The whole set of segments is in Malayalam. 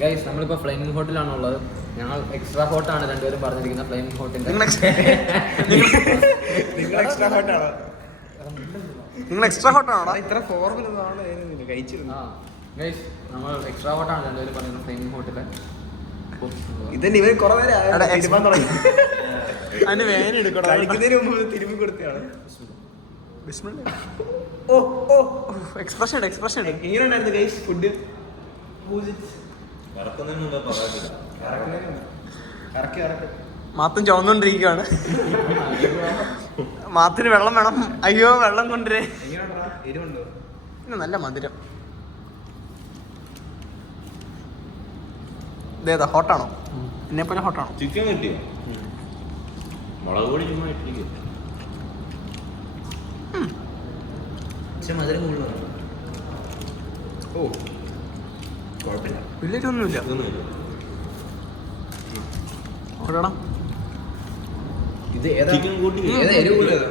ഗൈസ് നമ്മളിപ്പോൾ ഫ്ലൈമിംഗ് ഹോട്ടലാണുള്ളത്. ഞങ്ങൾ എക്സ്ട്രാ ഹോട്ടാണ് രണ്ടുപേരും പറഞ്ഞിരിക്കുന്നത്. ഫ്ലൈമിംഗ് ഹോട്ടിൽ നിങ്ങൾ എക്സ്ട്രാ ഹോട്ടാണോ? ഇത്ര ഫോർമൽ കഴിച്ചിരുന്നു. ഗൈസ് നമ്മൾ എക്സ്ട്രാ ഹോട്ടാണ് രണ്ടുപേരും പറയുന്നത് ഫ്ലൈമിംഗ് ഹോട്ടല്. ഇതന്നെ ഇവർ കുറെ നേരം അതിന്റെ വേന എടുക്കണം. കഴിക്കുന്നതിന് മുമ്പ് തിരുമ്പി കൊടുത്തതാണ്. ഓ ഓ എക്സ്പ്രഷൻ എങ്ങനെയുണ്ടായിരുന്നു ഗൈസ് ഫുഡ്? മാത്തും ചുവന്നോണ്ടിരിക്കുകയാണ്. മാത്തിന് വെള്ളം വേണം. അയ്യോ വെള്ളം കൊണ്ടുവരേ. നല്ല മധുരം. ഇതേതാ ഹോട്ടാണോ? എന്നെ പോലെ ഹോട്ടാണോ? ചിക്കൻ കിട്ടിയോ? മുളക് പൊടി ചുമ്മാ ഇട്ടിരിക്കും. മധുരം കൂടുതലാണ്. ഓ കുഴപ്പമില്ല, വലിയൊന്നുമില്ല. ഇത് ചിക്കൻ കൂട്ടി എരിവ് കൂട്ടിയത്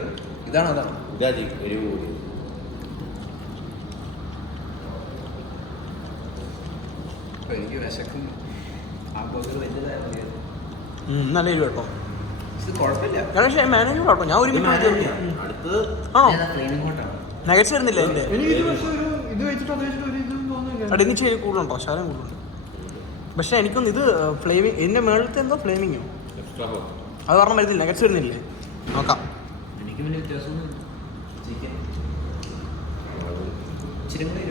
ഇതാണോ? ഇതാ എരിവ് കൂട്ടി. എനിക്ക് വിശക്കും. ആ ബർഗർ വലിയതായിരുന്നു. നല്ല എരിവ് കേട്ടോ. ഇത് കുഴപ്പമില്ല. പക്ഷേ മാനേജർ കേട്ടോ. ഞാൻ ഒരു അടുത്ത് നഗറ്റ്സ് വരുന്നില്ല എന്റെ. അടിനിച്ച് കൂടുതലുണ്ടോ? ശാലം കൂടുതലുണ്ട്. പക്ഷെ എനിക്കൊന്ന് ഇത് ഫ്ലേമിങ് എന്റെ മേളത്തെ എന്തോ ഫ്ലേമിങ്ങോ അത് പറഞ്ഞാൽ വരുന്നില്ല. നഗറ്റ്സ് വരുന്നില്ലേ? നോക്കാം. എനിക്ക് വലിയ വ്യത്യാസമൊന്നും ചിക്കൻ ഇച്ചിരി കൂടെ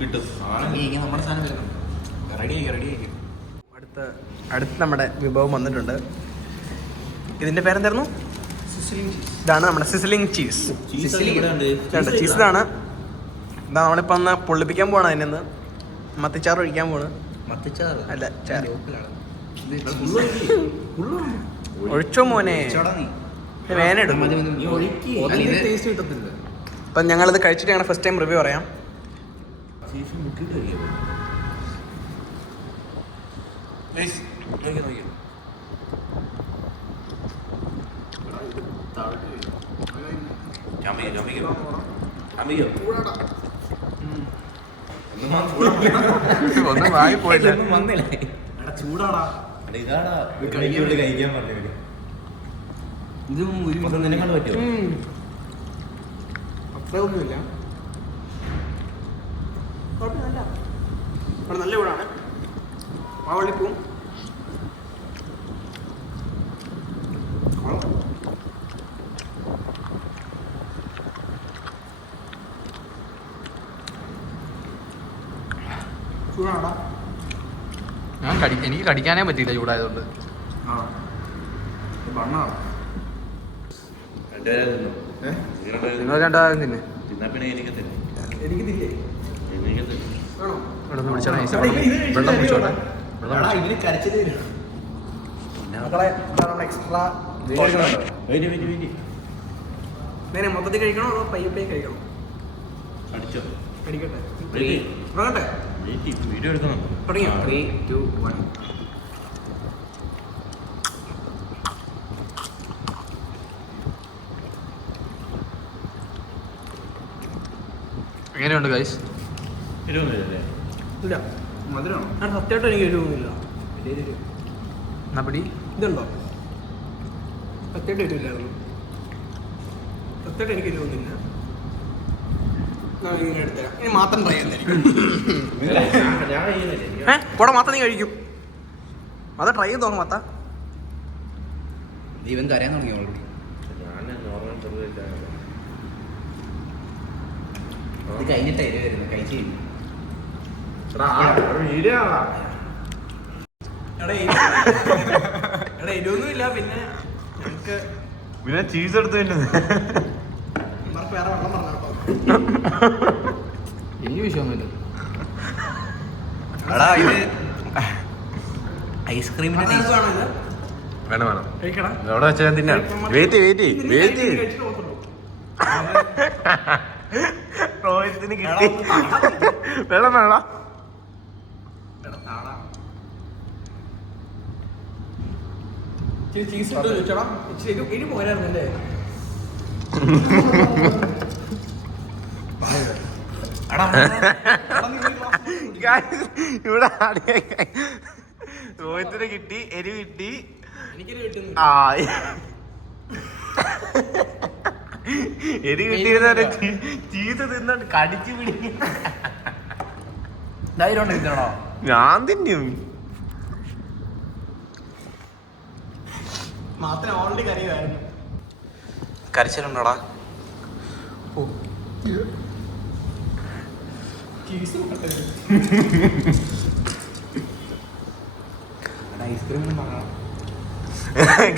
കിട്ടും. നമ്മുടെ സാധനം വരുന്നു. റെഡി ആയിരിക്കും. അടുത്ത നമ്മുടെ വിഭവം വന്നിട്ടുണ്ട്. ഇതിന്റെ പേരെന്തായിരുന്നു? ഇതാണ് നമ്മുടെ സിസിലിംഗ് ചീസ്. ചീസ് ഇതാണ്. ഇതാ നമ്മളിപ്പോ ഒന്ന് പൊള്ളിപ്പിക്കാൻ പോവാണ്. അതിനൊന്ന് മത്തിച്ചാറ് ഒഴിക്കാൻ പോണ്. മത്തിച്ചാറ് അല്ല ചാറ്. ഒഴിച്ചോ മോനെ. വേനെടുക്കും. അപ്പം ഞങ്ങളിത് കഴിച്ചിട്ട് ഞങ്ങളുടെ ഫസ്റ്റ് ടൈം റിവ്യൂ പറയാം. ഒന്നും വായി പോയില്ല. ചൂടാടാ. ഇതാടാ കഴിക്കാൻ പറഞ്ഞു. ഇത് നിന്നെക്കാൾ പറ്റുമോ? അത്രയൊന്നുമില്ല. നല്ല വീടാണ്. മാവള്ളിപ്പൂവും ചൂടാടാ. എനിക്ക് കടിക്കാനേ പറ്റിയില്ല ചൂടായതുകൊണ്ട്. നിങ്ങൾ രണ്ടാമതും തിന്നെ. എനിക്ക് തരും. എനിക്ക് തില്ലേ. വെള്ളം കുടിച്ചോട്ടെ. എക്സ്ട്രാ മൊത്തത്തിൽ കഴിക്കണോ അതോ പയ്യെ കഴിക്കണോ? അടിച്ചോ കഴിക്കട്ടെ. തുടങ്ങട്ടെ. വീഡിയോ എടുക്കണം. തുടങ്ങിയോ? 3, 2, 1. എങ്ങനെയുണ്ട് ഗൈസ്? ഇരുപൊന്നുമില്ലല്ലേ? ഇല്ല, മധുരമാണോ? ഞാൻ സത്യമായിട്ട് എനിക്ക് എരിവൊന്നുമില്ല. എന്നാ പിടി. ഇതുണ്ടോ? സത്യമായിട്ട് എരിവില്ലായിരുന്നു. സത്യമായിട്ട് എനിക്ക് എരിവൊന്നുമില്ല. ഇങ്ങനെ എടുത്തരാം. ഇനി മാത്രം ട്രൈ ചെയ്യാൻ കൂടെ മാത്രം നീ കഴിക്കും. അത് ട്രൈ ചെയ്ത് നോക്കാം. മാത്ത ഇവൻ കരയാൻ തുടങ്ങി ഓൾറെഡി. ഇത് കഴിഞ്ഞിട്ട് എരിവ് വരുന്നു. കഴിച്ചു എരിവൊന്നുമില്ല. പിന്നെ ഞങ്ങൾക്ക് പിന്നെ ചീസ് എടുത്ത് വേറെ വെള്ളം പറഞ്ഞു കേട്ടോ. എനിക്ക് വിഷയമൊന്നുമില്ല. എടാ ഇത് ഐസ്ക്രീമിന്റെ വേണം വേണം കഴിക്കണം. അവിടെ വെച്ചാൽ തിന്നാം. വെയിറ്റ് റോഹിത്തിന് കിട്ടി. വെള്ളം വേണം. ചീസ് ഇട്ട് വെച്ചോടാ. ഇച്ചിരി ഇനി പോരായിരുന്നല്ലേ? എടാ ഇവിടെ റോഹിത്തിന് കിട്ടി, എരിവ് കിട്ടി. എനിക്കൊരു കിട്ടുന്നു. ആ എരിവ് കിട്ടിയിരുന്ന ചീത്ത തിന്നോണ്ട് കടിച്ചു പിടിക്കും. ധൈര്യം തിന്നണോ? ഞാൻ തിന്നും. മാത്രം ഓൾറെഡി കറിയായിരുന്നു. കരച്ചിലുണ്ടോടാ? ഐസ്ക്രീം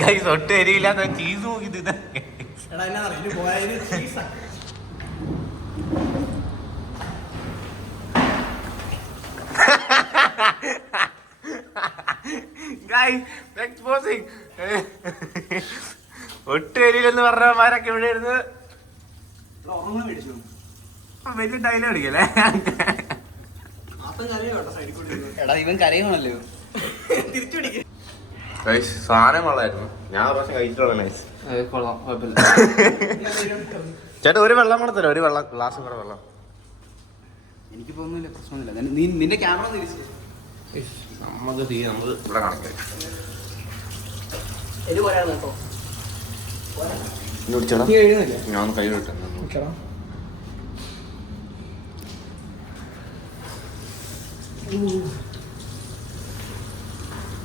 ഗൈസ് ഒട്ടും എരിയില്ലാത്ത ചീസ് നോക്കി തിന്നാ. എടാ എന്നാ അറിയാം, ഇത് പോയത് ചീസാ. ഒട്ടും എരിയില്ലെന്ന് പറഞ്ഞവന്മാരൊക്കെ ഇവിടെ ഇരുന്ന് ഓർമ്മ മേടിച്ചു. വലിയ ഡയലോഗ് അടിക്കല്ലേ? അപ്പം കറിയോ കേട്ടോ സൈഡിൽ കൂടി. എടാ ഇവൻ കരയുവാണല്ലോ. തിരിച്ചു പിടിക്കും. സാധനം കൊള്ളായിരുന്നു. ഞാൻ ഒരു പ്രാവശ്യം കഴിച്ചിട്ടുള്ള നൈസ്. കൊള്ളാം, കുഴപ്പമില്ല. ചേട്ടാ ഒരു വെള്ളം കൂടെ തരാം, ഒരു വെള്ളം ഗ്ലാസ് കൂടെ വെള്ളം. എനിക്കിപ്പോ ഒന്നുമില്ല, പ്രശ്നമൊന്നുമില്ല. നിന്റെ ക്യാമറ തിരിച്ചു നമുക്ക് ഇവിടെ കാണിക്കാം. എരി പോരായിരുന്നു കേട്ടോ. നീ എഴുതുന്നില്ല. ഞാൻ കൈ വിട്ടു.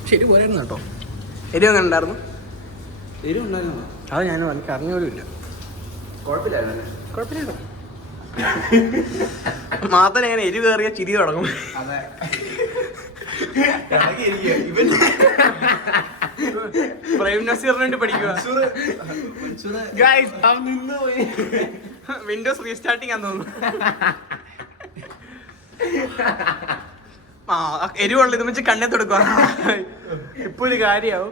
ശരി പോരായിരുന്നു കേട്ടോ. എരിവ് അങ്ങനെ ഉണ്ടായിരുന്നു? എരിവുണ്ടായിരുന്നു. അത് ഞാൻ എനിക്ക് അറിഞ്ഞ പോലും ഇല്ല. കുഴപ്പമില്ലായിരുന്നു. കുഴപ്പമില്ല. മാത്രം എങ്ങനെ എരിവ് കയറിയ ചിരി തുടങ്ങും. അതെ. ഇവൻ പ്രേം നസീറിന് വേണ്ടി പഠിക്കുക. വിൻഡോസ് റീസ്റ്റാർട്ടിങ് ആന്ന് തോന്നുന്നു. ആ എരിവുള്ള ഇത് വെച്ച് കണ്ണെ തൊടുക്കുക. ഇപ്പൊ ഒരു കാര്യാവും.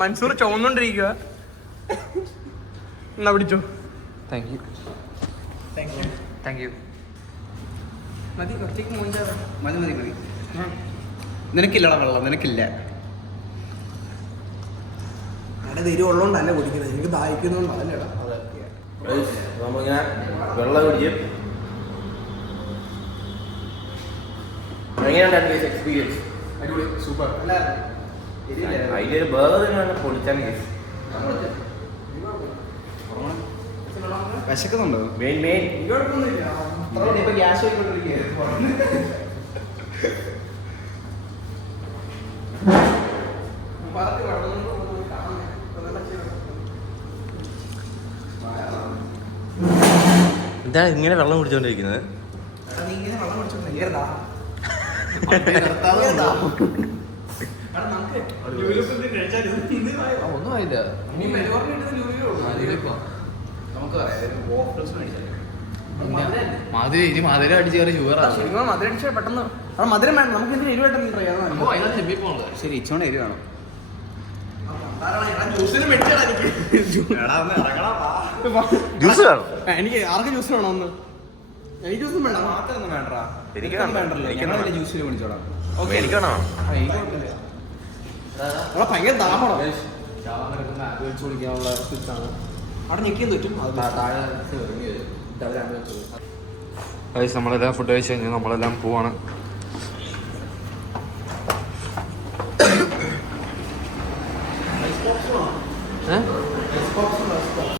മൻസൂർ ചുവന്നോണ്ടിരിക്കുക. എന്നാ പിടിച്ചോ. Thank you. Thank you. മതി ഒറ്റയ്ക്ക് മോഞ്ചാതെ. മതി മതി മതി. നിനക്കില്ലടാ വെള്ളം, നിനക്കില്ല. അവിടെ എരി ഉള്ളതുകൊണ്ടല്ല കുടിക്കുന്നത്, എനിക്ക് ദാഹിക്കുന്നതുകൊണ്ടല്ലേടാ. നമ്മളിങ്ങനെ വെള്ളം കുടിക്കും. എങ്ങനെയുണ്ടായിരുന്നു എക്സ്പീരിയൻസ്? അടിപൊളി, സൂപ്പർ. അതിലൊരു ബർഗർ പൊളിച്ചാണ് കേസ്. വിശക്കുന്നുണ്ടോ? മെയിൻ മെയിൻ ഇപ്പൊ ഗ്യാസ് പോയിക്കൊണ്ടിരിക്കുകയാണ്. ഇതാണ് ഇങ്ങനെ വെള്ളം കുടിച്ചോണ്ടിരിക്കുന്നത്. നീ ഇങ്ങനെ വെള്ളം കുടിച്ചോണ്ടിരിക്കരുതാ. ഒന്നും ആയില്ല. ഇനി മെനുവാർക്ക് കിട്ടുന്ന ലൂയിലോ നമുക്ക് മധുര ഇനി മധുരം അടിച്ച് കയറി ഷുഗർ ശരിക്കും മധുരം അടിച്ചാൽ പെട്ടെന്ന് മധുരം വേണം. നമുക്ക് എന്തിനാ എരിവെട്ടെന്ന് ട്രൈ ചെയ്യാൻ. ചെമ്പിപ്പോണത്. ശരി, ഇച്ചോണ എരി വേണം. ജ്യൂസിന് മെഡിച്ചാണ് എനിക്ക്. ജ്യൂസ് വേണം. എനിക്ക് ആർക്ക് ജ്യൂസ് വേണം ഒന്ന്? എനിക്ക് ജ്യൂസും വേണ്ട. മാത്രമൊന്നും വേണ്ടടാ. എനിക്ക് വേണ്ടല്ലോ. ഞങ്ങളെ ജ്യൂസിൽ കുടിച്ചോടാം. എനിക്കാണോ? ഭയങ്കര ദാഹമാണോ? വെച്ച് കുടിക്കാനുള്ള സ്വിച്ചാണ്. അവിടെ ഞെക്കിയും തെറ്റും. നമ്മളെല്ലാം ഫുഡ് കഴിച്ച് കഴിഞ്ഞ് നമ്മളെല്ലാം പോവാണ്.